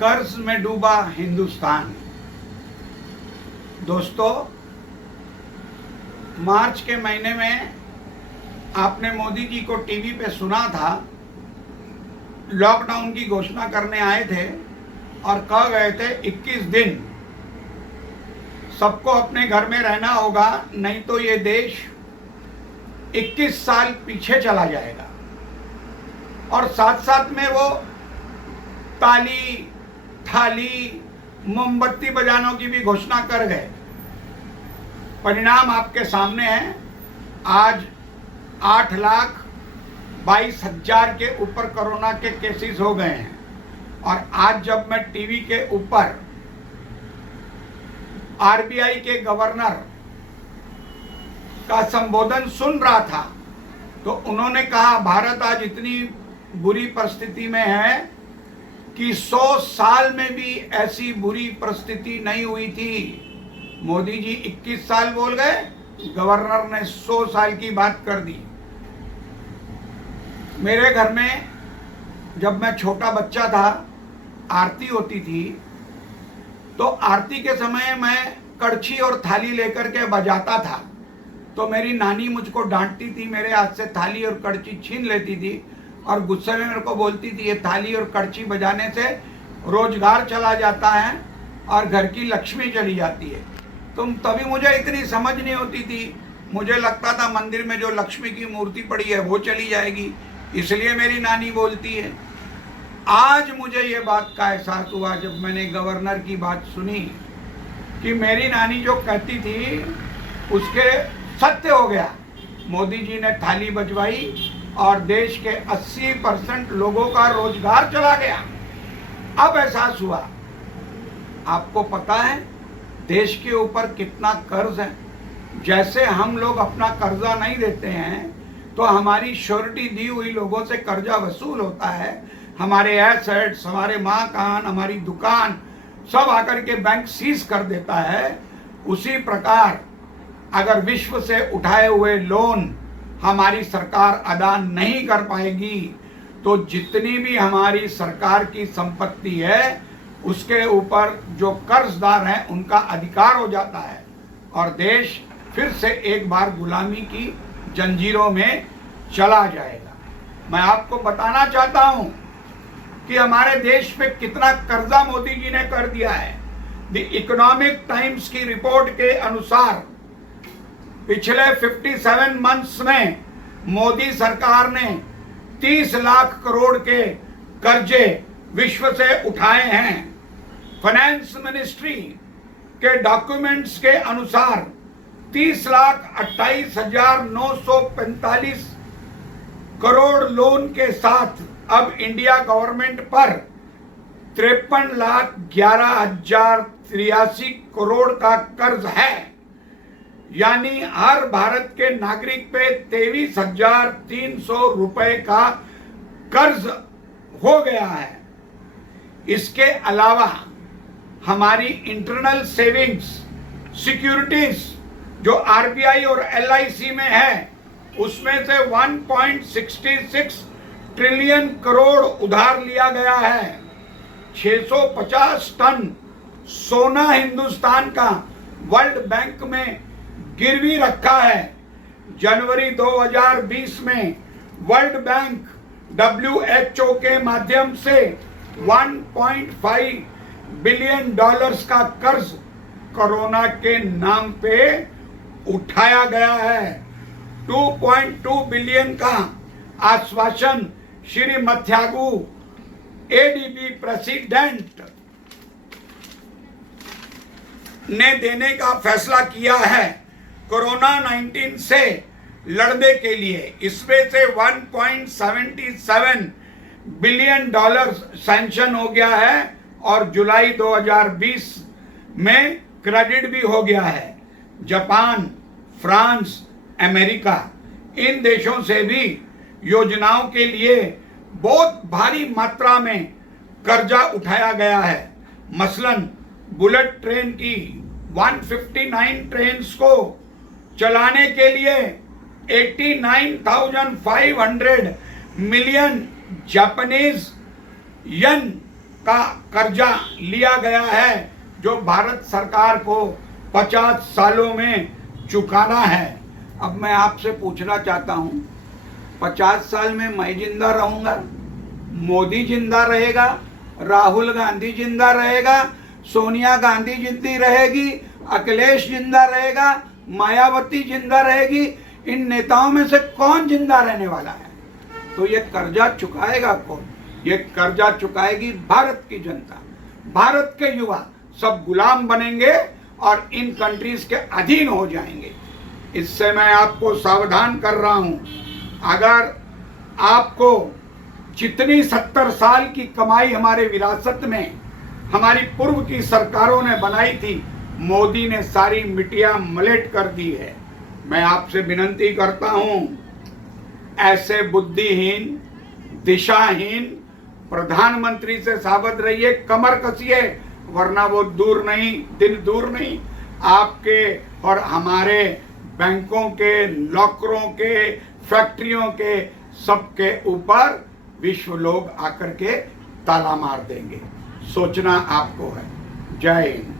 कर्ज में डूबा हिंदुस्तान। दोस्तों, मार्च के महीने में आपने मोदी जी को टीवी पे सुना था, लॉकडाउन की घोषणा करने आए थे और कह गए थे 21 दिन सबको अपने घर में रहना होगा, नहीं तो ये देश 21 साल पीछे चला जाएगा। और साथ साथ में वो ताली थाली मोमबत्ती बजानों की भी घोषणा कर गए। परिणाम आपके सामने है। आज 8,22,000 के ऊपर कोरोना के केसेस हो गए हैं। और आज जब मैं टीवी के ऊपर आरबीआई के गवर्नर का संबोधन सुन रहा था तो उन्होंने कहा भारत आज इतनी बुरी परिस्थिति में है कि 100 साल में भी ऐसी बुरी परिस्थिति नहीं हुई थी। मोदी जी 21 साल बोल गए, गवर्नर ने 100 साल की बात कर दी। मेरे घर में जब मैं छोटा बच्चा था, आरती होती थी, तो आरती के समय मैं कड़छी और थाली लेकर के बजाता था। तो मेरी नानी मुझको डांटती थी, मेरे हाथ से थाली और कड़छी छीन लेती थी और गुस्से में मेरे को बोलती थी, ये थाली और कड़छी बजाने से रोजगार चला जाता है और घर की लक्ष्मी चली जाती है। तभी मुझे इतनी समझ नहीं होती थी। मुझे लगता था मंदिर में जो लक्ष्मी की मूर्ति पड़ी है वो चली जाएगी, इसलिए मेरी नानी बोलती है। आज मुझे ये बात का एहसास हुआ जब मैंने गवर्नर की बात सुनी कि मेरी नानी जो कहती थी उसके सत्य हो गया। मोदी जी ने थाली बजवाई और देश के 80% लोगों का रोजगार चला गया। अब एहसास हुआ। आपको पता है देश के ऊपर कितना कर्ज है। जैसे हम लोग अपना कर्जा नहीं देते हैं तो हमारी श्योरिटी दी हुई लोगों से कर्जा वसूल होता है। हमारे एसेट्स, हमारे मकान, हमारी दुकान सब आकर के बैंक सीज कर देता है। उसी प्रकार अगर विश्व से उठाए हुए लोन हमारी सरकार अदा नहीं कर पाएगी तो जितनी भी हमारी सरकार की संपत्ति है उसके ऊपर जो कर्जदार हैं उनका अधिकार हो जाता है और देश फिर से एक बार गुलामी की जंजीरों में चला जाएगा। मैं आपको बताना चाहता हूं कि हमारे देश पे कितना कर्जा मोदी जी ने कर दिया है। द इकोनॉमिक टाइम्स की रिपोर्ट के अनुसार पिछले 57 मंथ्स में मोदी सरकार ने 30 लाख करोड़ के कर्जे विश्व से उठाए हैं। फाइनेंस मिनिस्ट्री के डॉक्यूमेंट्स के अनुसार 30,28,945 करोड़ लोन के साथ अब इंडिया गवर्नमेंट पर 53,11,083 करोड़ का कर्ज है। यानी हर भारत के नागरिक पे 23,300 रुपए का कर्ज हो गया है। इसके अलावा हमारी इंटरनल सेविंग्स सिक्योरिटीज जो आरबीआई और एलआईसी में है उसमें से 1.66 ट्रिलियन करोड़ उधार लिया गया है। 650 टन सोना हिंदुस्तान का वर्ल्ड बैंक में गिरवी रखा है। जनवरी 2020 में वर्ल्ड बैंक WHO के माध्यम से 1.5 बिलियन डॉलर्स का कर्ज कोरोना के नाम पे उठाया गया है। 2.2 बिलियन का आश्वासन श्री मथ्यागु एडीबी प्रेसिडेंट ने देने का फैसला किया है कोरोना 19 से लड़ने के लिए। इसमें से 1.77 बिलियन डॉलर सैंक्शन हो गया है और जुलाई 2020 में क्रेडिट भी हो गया है। जापान, फ्रांस, अमेरिका इन देशों से भी योजनाओं के लिए बहुत भारी मात्रा में कर्जा उठाया गया है। मसलन बुलेट ट्रेन की 159 ट्रेन्स को चलाने के लिए 89,500 मिलियन जापानीज यन का कर्जा लिया गया है जो भारत सरकार को 50 सालों में चुकाना है। अब मैं आपसे पूछना चाहता हूं, 50 साल में मैं जिंदा रहूंगा, मोदी जिंदा रहेगा, राहुल गांधी जिंदा रहेगा, सोनिया गांधी जिंदी रहेगी, अखिलेश जिंदा रहेगा, मायावती जिंदा रहेगी, इन नेताओं में से कौन जिंदा रहने वाला है? तो ये कर्जा चुकाएगा कौन? ये कर्जा चुकाएगी भारत की जनता। भारत के युवा सब गुलाम बनेंगे और इन कंट्रीज के अधीन हो जाएंगे। इससे मैं आपको सावधान कर रहा हूं। अगर आपको जितनी 70 साल की कमाई हमारे विरासत में हमारी पूर्व की सरकारों ने बनाई थी, मोदी ने सारी मिटिया मलेट कर दी है। मैं आपसे विनती करता हूं, ऐसे बुद्धिहीन, दिशाहीन प्रधानमंत्री से सावध रहिए, कमर कसिए, वरना वो दिन दूर नहीं आपके और हमारे बैंकों के, लॉकरों के, फैक्ट्रियों के सबके ऊपर विश्व लोग आकर के ताला मार देंगे। सोचना आपको है। जय हिंद।